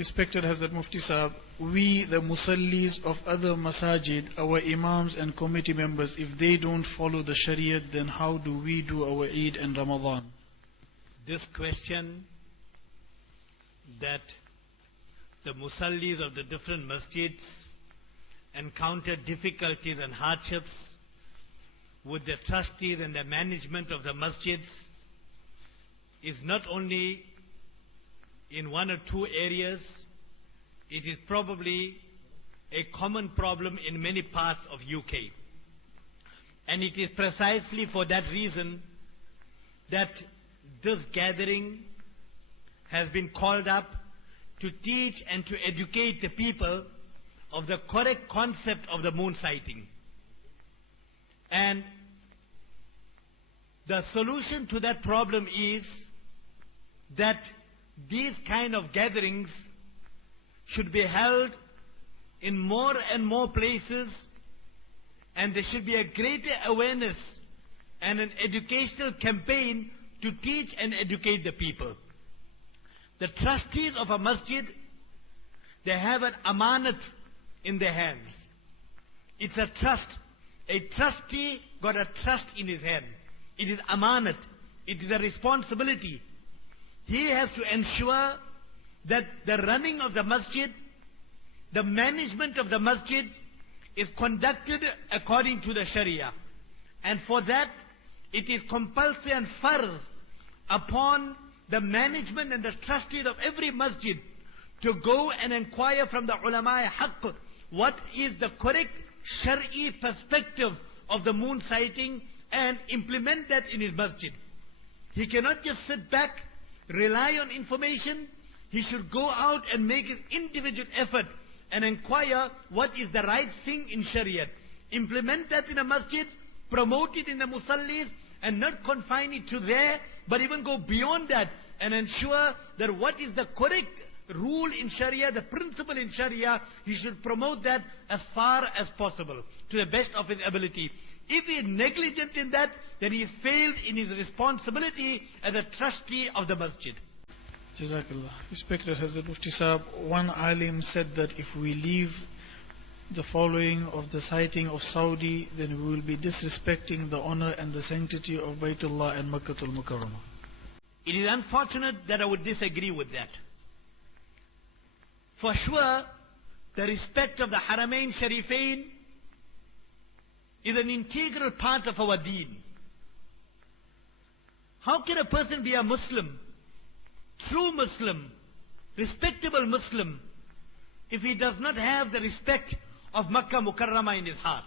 Respected Hazrat Mufti Sahib, we, the musallis of other masajid, our imams and committee members, if they don't follow the Shariat, then how do we do our Eid and Ramadan? This question that the musallis of the different masjids encounter difficulties and hardships with the trustees and the management of the masjids is not only in one or two areas, it is probably a common problem in many parts of UK. And it is precisely for that reason that this gathering has been called up to teach and to educate the people of the correct concept of the moon sighting. And the solution to that problem is that these kind of gatherings should be held in more and more places, and there should be a greater awareness and an educational campaign to teach and educate the people. The trustees of a masjid, they have an amanat in their hands. It's a trust. A trustee got a trust in his hand. It is amanat. It is a responsibility. He has to ensure that the running of the masjid, the management of the masjid is conducted according to the Sharia. And for that, it is compulsory and fard upon the management and the trustees of every masjid to go and inquire from the Ulama-e-Haqq what is the correct Shari perspective of the moon sighting and implement that in his masjid. He cannot just sit back, rely on information. He should go out and make his individual effort and inquire what is the right thing in Shariat. Implement that in a masjid, promote it in the musallis, and not confine it to there, but even go beyond that and ensure that what is the correct rule in Sharia, the principle in Sharia, he should promote that as far as possible, to the best of his ability. If he is negligent in that, then he has failed in his responsibility as a trustee of the masjid. Jazakallah. Respected Hazrat Mufti Sahib, one alim said that if we leave the following of the sighting of Saudi, then we will be disrespecting the honor and the sanctity of Baytullah and Makkatul Mukarramah. It is unfortunate that I would disagree with that. For sure, the respect of the Haramain Sharifain is an integral part of our deen. How can a person be a Muslim, true Muslim, respectable Muslim, if he does not have the respect of Makkah Mukarramah in his heart?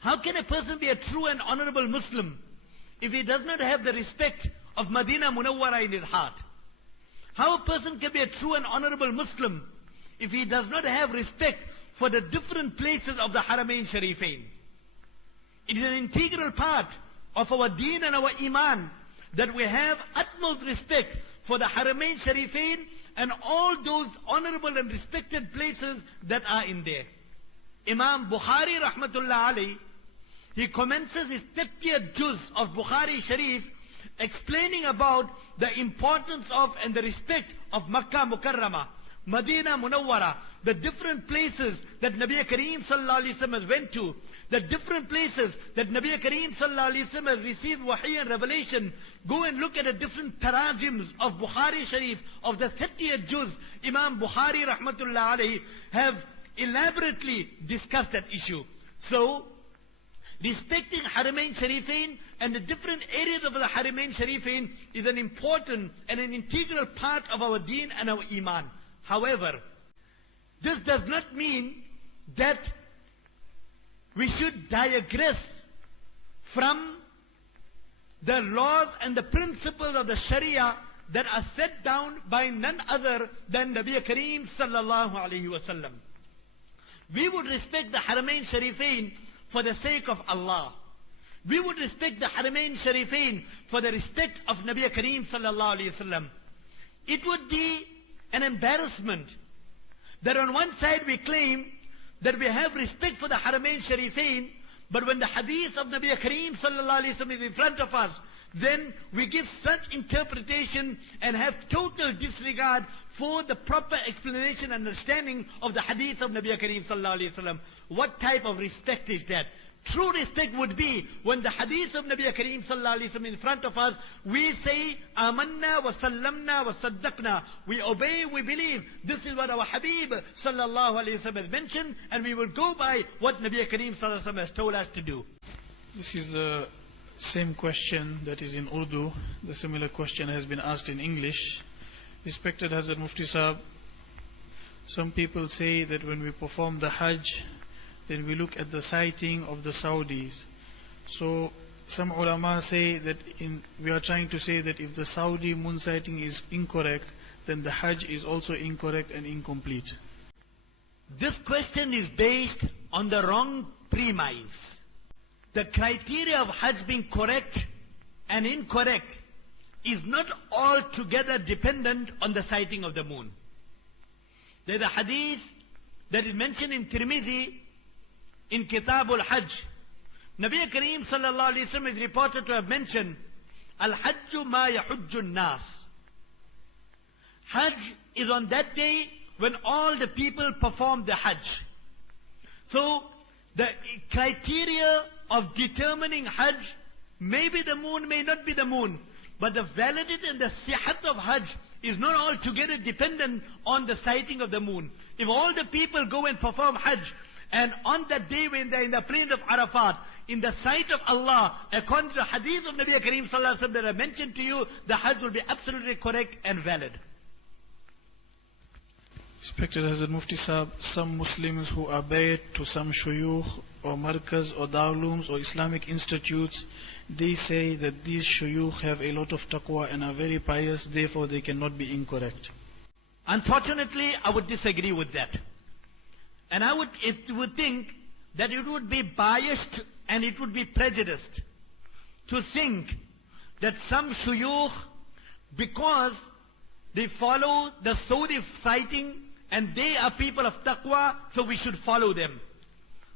How can a person be a true and honorable Muslim if he does not have the respect of Medina Munawwara in his heart? How a person can be a true and honorable Muslim if he does not have respect for the different places of the Haramain Sharifain? It is an integral part of our deen and our iman that we have utmost respect for the Haramain Sharifain and all those honorable and respected places that are in there. Imam Bukhari Rahmatullah Ali, he commences his 30th juz of Bukhari Sharif explaining about the importance of and the respect of Makkah Mukarramah, Medina Munawwara, the different places that Nabi Kareem Sallallahu Alaihi Wasallam went to, the different places that Nabi Kareem Sallallahu Alaihi Wasallam has received wahi and revelation. Go and look at the different tarajims of Bukhari Sharif, of the 30th juz. Imam Bukhari Rahmatullah Alayhi have elaborately discussed that issue. So, respecting Haramain Sharifain and the different areas of the Haramain Sharifain is an important and an integral part of our deen and our iman. However, this does not mean that we should digress from the laws and the principles of the Sharia that are set down by none other than Nabi Kareem Sallallahu Alaihi Wasallam. We would respect the Haramain Sharifain for the sake of Allah. We would respect the Haramain Sharifain for the respect of Nabi Kareem Sallallahu Alaihi Wasallam. It would be an embarrassment that on one side we claim that we have respect for the Haramain Sharifain, but when the hadith of Nabi Kareem Sallallahu Alaihi Wasallam is in front of us, then we give such interpretation and have total disregard for the proper explanation and understanding of the hadith of Nabi Kareem sallallahu alayhi wasallam. What type of respect is that? True respect would be when the hadith of Nabi Kareem sallallahu alayhi wasallam in front of us, we say, Amanna wa sallamna wa saddaqna. We obey, we believe. This is what our Habib sallallahu alayhi wasallam has mentioned, and we will go by what Nabi Kareem sallallahu alayhi wasallam has told us to do. This is the same question that is in Urdu. The similar question has been asked in English. Respected Hazrat Mufti Sahib, some people say that when we perform the Hajj, then we look at the sighting of the Saudis. So some ulama say that we are trying to say that if the Saudi moonsighting is incorrect, then the Hajj is also incorrect and incomplete. This question is based on the wrong premise. The criteria of Hajj being correct and incorrect is not altogether dependent on the sighting of the moon. There is a hadith that is mentioned in Tirmidhi in Kitab al-Hajj. Nabi Kareem sallallahu alayhi wasallam is reported to have mentioned, Al-Hajju ma yahujju nas. Hajj is on that day when all the people perform the Hajj. So the criteria of determining Hajj may be the moon, may not be the moon. But the validity and the sihat of Hajj is not altogether dependent on the sighting of the moon. If all the people go and perform Hajj, and on that day when they're in the plains of Arafat, in the sight of Allah, according to the hadith of Nabi Kareem sallallahu alaihi wasallam that I mentioned to you, the Hajj will be absolutely correct and valid. Respected Hazrat Mufti Sahib, some Muslims who are bayat to some shuyukh or markaz or Darul Ulooms or Islamic institutes, they say that these shuyukh have a lot of taqwa and are very pious, therefore they cannot be incorrect. Unfortunately, I would disagree with that. And I would think that it would be biased and it would be prejudiced to think that some shuyukh, because they follow the Saudi sighting and they are people of taqwa, so we should follow them.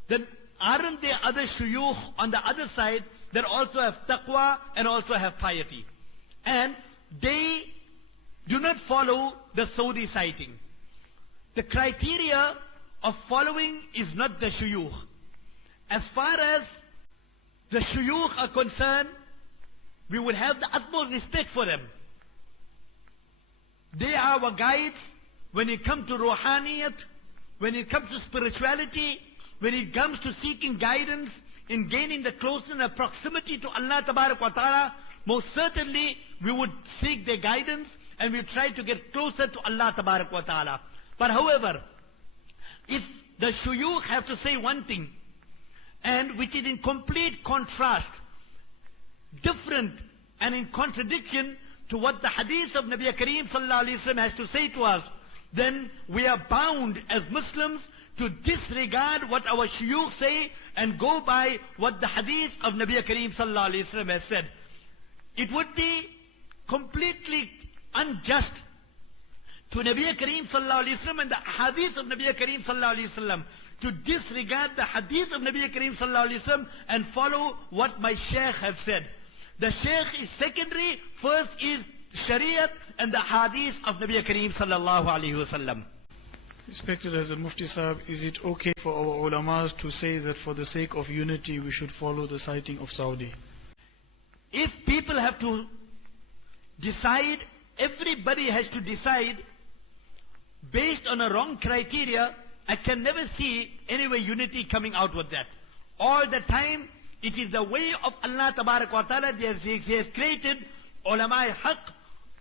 Then aren't there other shuyukh on the other side that also have taqwa and also have piety? And they do not follow the Saudi sighting. The criteria of following is not the shuyukh. As far as the shuyukh are concerned, we would have the utmost respect for them. They are our guides when it comes to ruhaniyat, when it comes to spirituality, when it comes to seeking guidance, in gaining the closeness and proximity to Allah Tabarak wa Ta'ala. Most certainly we would seek their guidance and we try to get closer to Allah Tabarak wa Ta'ala. But however, if the shuyukh have to say one thing, and which is in complete contrast, different and in contradiction to what the hadith of Nabi Kareem sallallahu alayhi wasallam has to say to us, then we are bound as Muslims to disregard what our shuyukh say and go by what the hadith of Nabi Kareem sallallahu alayhi wasallam has said. It would be completely unjust to Nabi Kareem sallallahu alayhi wasallam and the hadith of Nabi Kareem sallallahu alayhi wasallam to disregard the hadith of Nabi Kareem sallallahu alayhi wasallam and follow what my shaykh have said. The shaykh is secondary, first is Shariat and the hadith of Nabi Kareem sallallahu alayhi wasallam. Respected Hazrat Mufti Sahib, is it okay for our ulamas to say that for the sake of unity we should follow the sighting of Saudi? If people have to decide, everybody has to decide based on a wrong criteria, I can never see any way unity coming out with that. All the time, it is the way of Allah Tabarak wa Ta'ala. He has created ulama-e haq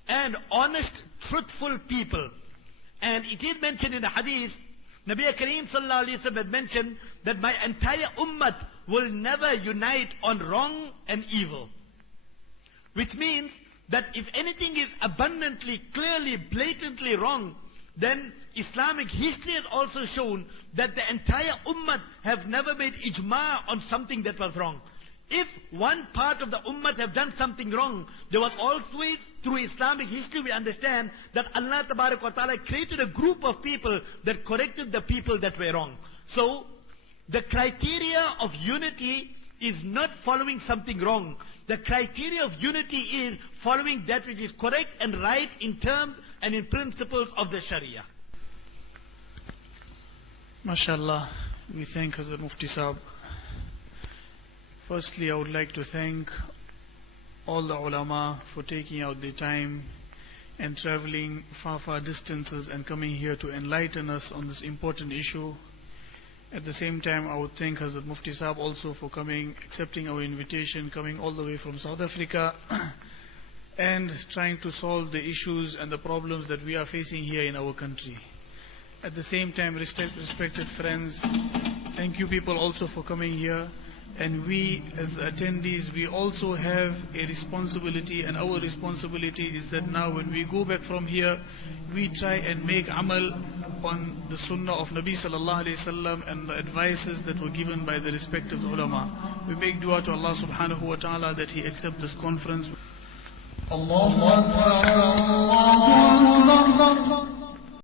and honest, truthful people. And it is mentioned in the hadith, Nabi Kareem sallallahu alayhi wa sallam had mentioned that my entire ummah will never unite on wrong and evil. Which means that if anything is abundantly, clearly, blatantly wrong, then Islamic history has also shown that the entire ummah have never made ijma on something that was wrong. If one part of the ummah have done something wrong, there was always, through Islamic history, we understand that Allah Tabarak wa Ta'ala created a group of people that corrected the people that were wrong. So, the criteria of unity is not following something wrong. The criteria of unity is following that which is correct and right in terms and in principles of the Sharia. MashaAllah, we thank Hazrat Mufti Sahib. Firstly, I would like to thank all the ulama for taking out the time and traveling far distances and coming here to enlighten us on this important issue. At the same time, I would thank Hazrat Mufti Sahib also for coming, accepting our invitation, coming all the way from South Africa and trying to solve the issues and the problems that we are facing here in our country. At the same time, respected friends, thank you people also for coming here. And we as the attendees, we also have a responsibility, and our responsibility is that now when we go back from here, we try and make amal on the sunnah of Nabi sallallahu alayhi wasallam and the advices that were given by the respective ulama. We make dua to Allah subhanahu wa ta'ala that He accept this conference. Allah